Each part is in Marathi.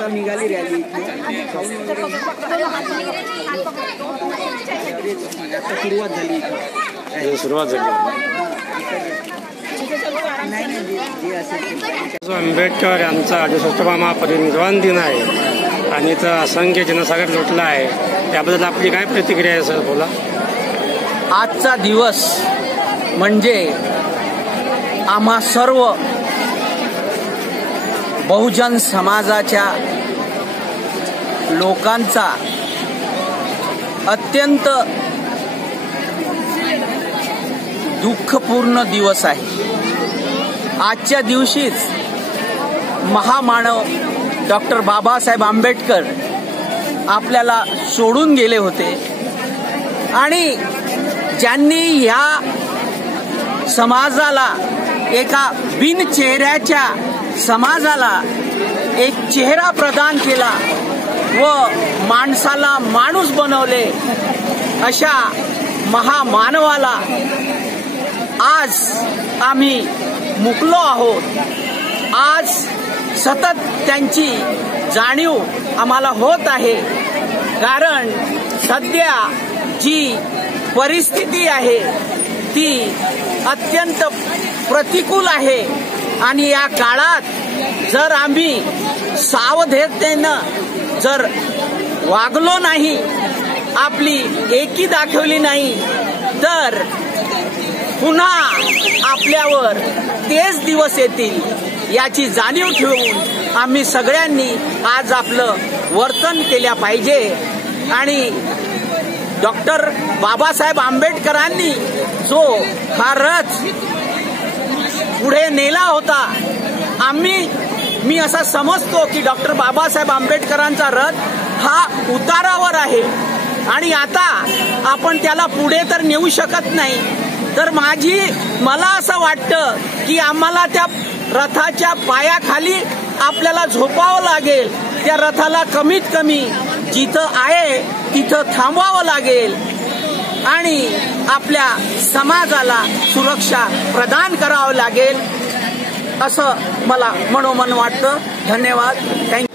आता निघाली रॅली सुरुवात झाली। आंबेडकर यांचा 68वा महापरिनिर्वाण दिन आहे आणि इथं असंख्य जनसागर लोटला आहे, त्याबद्दल आपली काय प्रतिक्रिया आहे सर, बोला। आजचा दिवस म्हणजे आम्हा सर्व बहुजन समाजाच्या लोकांचा अत्यंत दुःखपूर्ण दिवस आहे। आजच्या दिवशीच महामानव डॉक्टर बाबासाहेब आंबेडकर आपल्याला सोडून गेले होते आणि ज्यांनी ह्या समाजाला, एका बिनचेहऱ्याच्या समाजाला एक चेहरा प्रदान केला व माणसाला माणूस बनवले, अशा महामानवाला आज आम्ही मुकलो आहोत। आज सतत त्यांची जाणीव आम्हाला होत आहे, कारण सध्या जी परिस्थिती आहे ती अत्यंत प्रतिकूल आहे आणि या काळात जर आम्ही सावधतेनं जर वागलो नाही, आपली एकी दाखवली नाही, तर पुन्हा आपल्यावर तेच दिवस येतील याची जाणीव ठेवून आम्ही सगळ्यांनी आज आपलं वर्तन केल्या पाहिजे। आणि डॉक्टर बाबासाहेब आंबेडकरांनी जो हा रथ पुढे नेला होता, मी असा समजतो की डॉक्टर बाबासाहेब आंबेडकरांचा रथ हा उतारावर आहे आणि आता आपण त्याला पुढे तर नेऊ शकत नाही, तर मला असं वाटतं की आम्हाला त्या रथाच्या पायाखाली आपल्याला झोपावं लागेल, त्या रथाला कमीत कमी जिथं आहे तिथं थांबवावं लागेल आणि आपल्या समाजाला सुरक्षा प्रदान करावं लागेल, असं मला मनोमन वाटतं। धन्यवाद, थँक्यू।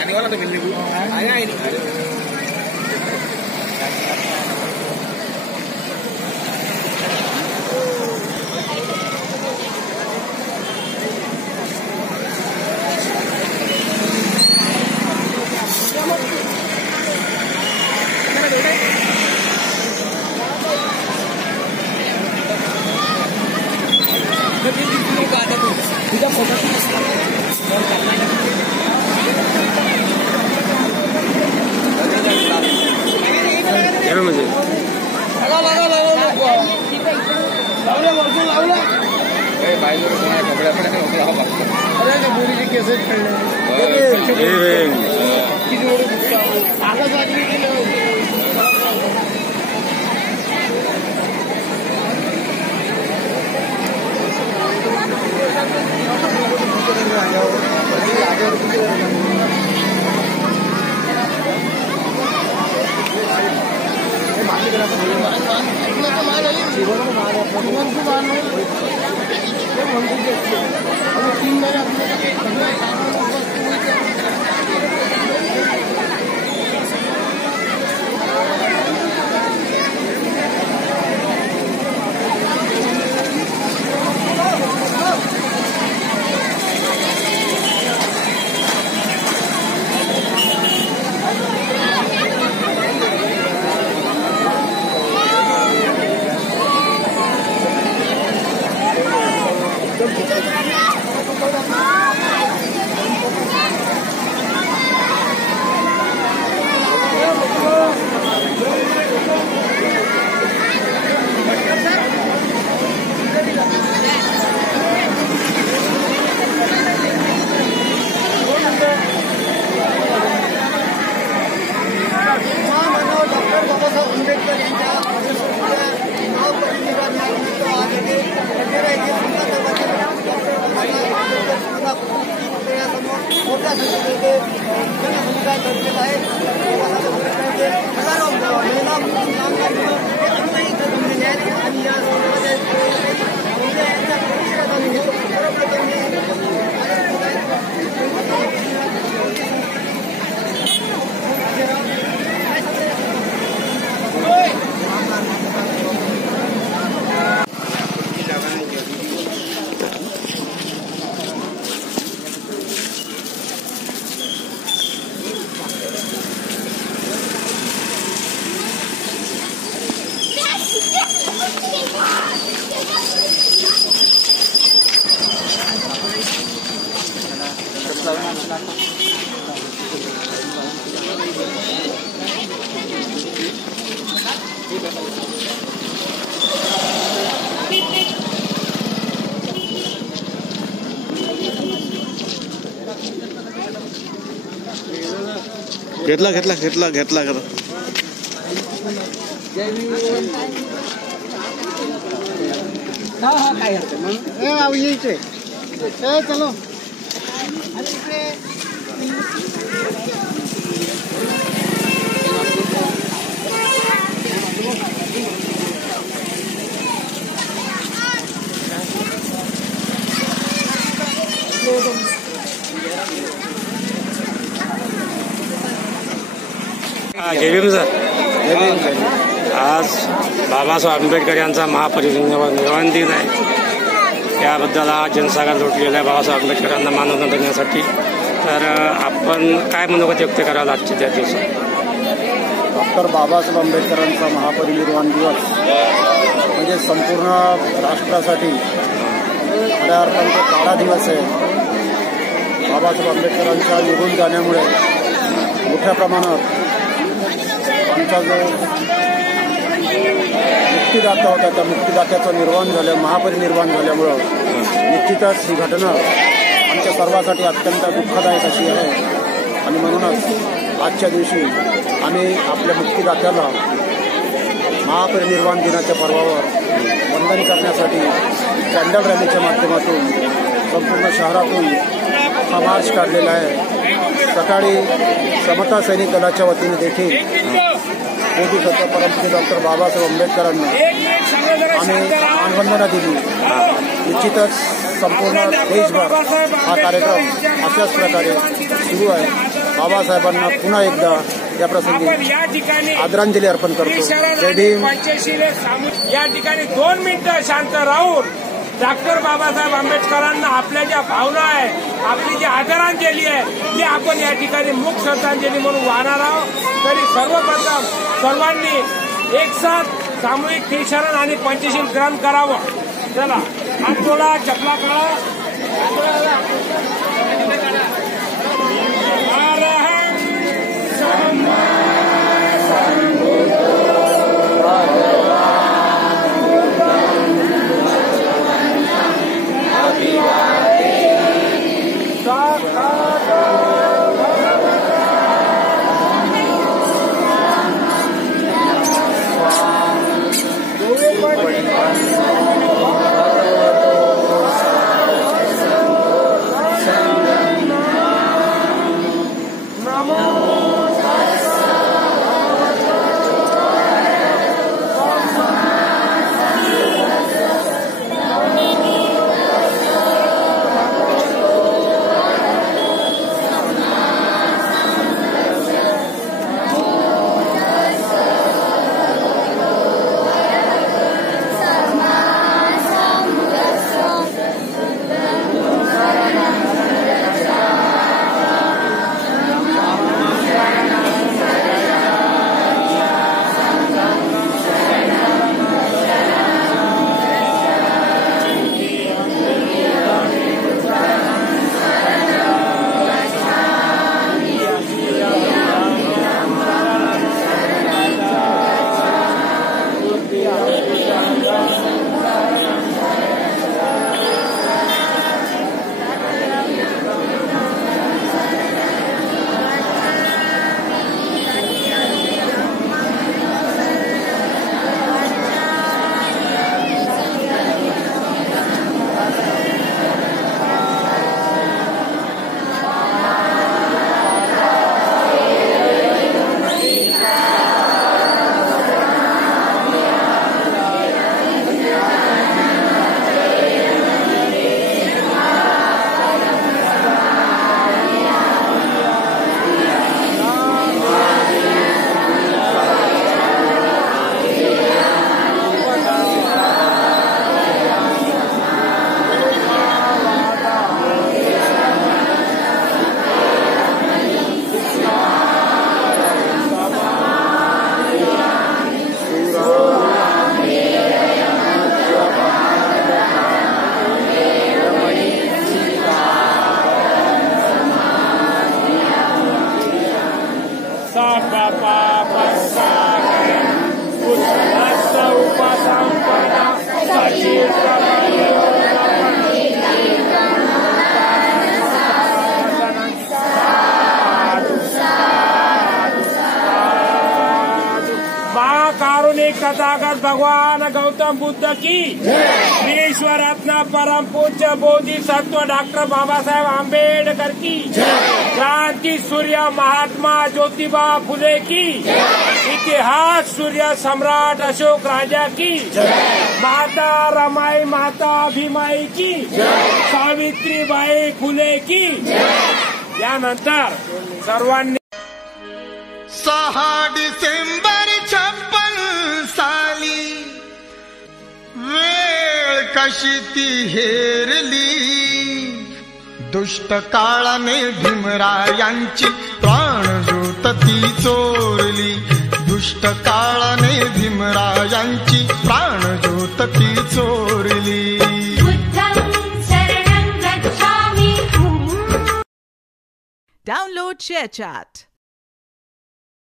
आने वाला तो मिलने को आया ही नहीं। घेतला घेतला घेतला घेतला करा. काय यायचे चलो जय भीम सर. आज बाबासाहेब आंबेडकर यांचा महापरिनिर्वाण दिन आहे. याबद्दल आज जनसागर लुटलेला आहे बाबासाहेब आंबेडकरांना मानवंदना देण्यासाठी. तर आपण काय मनोगत व्यक्त कराल आजच्या त्या दिवसात? डॉक्टर बाबासाहेब आंबेडकरांचा महापरिनिर्वाण दिवस म्हणजे संपूर्ण राष्ट्रासाठी खऱ्या अर्थाने काळा दिवस आहे. बाबासाहेब आंबेडकरांच्या निघून जाण्यामुळे मोठ्या प्रमाणात आमचा जो मुक्तिदाता होता त्या मुक्तिदात्याचं निर्वाण झालं, महापरिनिर्वाण झाल्यामुळं निश्चितच ही घटना आमच्या सर्वांसाठी अत्यंत दुःखदायक अशी आहे. आणि म्हणूनच आजच्या दिवशी आम्ही आपल्या मुक्तिदात्याला महापरिनिर्वाण दिनाच्या पर्वावर वंदन करण्यासाठी कॅन्डल रॅलीच्या माध्यमातून संपूर्ण शहरातून हा मार्च काढलेला आहे. सकाळी समता सैनिक दलाच्या वतीने देखील बोधिसत्व परमपूज्य डॉक्टर बाबासाहेब आंबेडकरांना आम्ही मानवंदना दिली. निश्चितच संपूर्ण देशभर हा कार्यक्रम अशाच प्रकारे सुरू आहे. बाबासाहेबांना पुन्हा एकदा या प्रसंगी आदरांजली अर्पण करतो. जय भीम. या ठिकाणी 2 मिनिटं शांत राहून डॉक्टर बाबासाहेब आंबेडकरांना आपल्या ज्या भावना आहे, आपली जी आदरांजली आहे ती आपण या ठिकाणी मुख श्रद्धांजली म्हणून वाहणार आहोत. तरी सर्वप्रथम सर्वांनी एकसाथ सामूहिक त्रिशरण आणि पंचशील ग्रहण करावं. चला हात जोडा, चपला काढा. तथागत भगवान गौतम बुद्ध की, विश्वरत्न परम पूज्य बोधिसत्व डॉक्टर बाबासाहेब आंबेडकर की, क्रांति सूर्य महात्मा ज्योतिबा फुले की, इतिहास सूर्य सम्राट अशोक राजा की, माता रमाई माता भीमाई की, सावित्रीबाई फुले की. यानंतर सर्वांनी 6 डिसेंबर 56 साली वेळ कशी ती हेरली, दुष्ट काळाने भीमरायांची प्राणज्योत ती चोरली, दुष्ट काळाने भीमरायांची प्राणज्योत ती चोरली. Download ShareChat.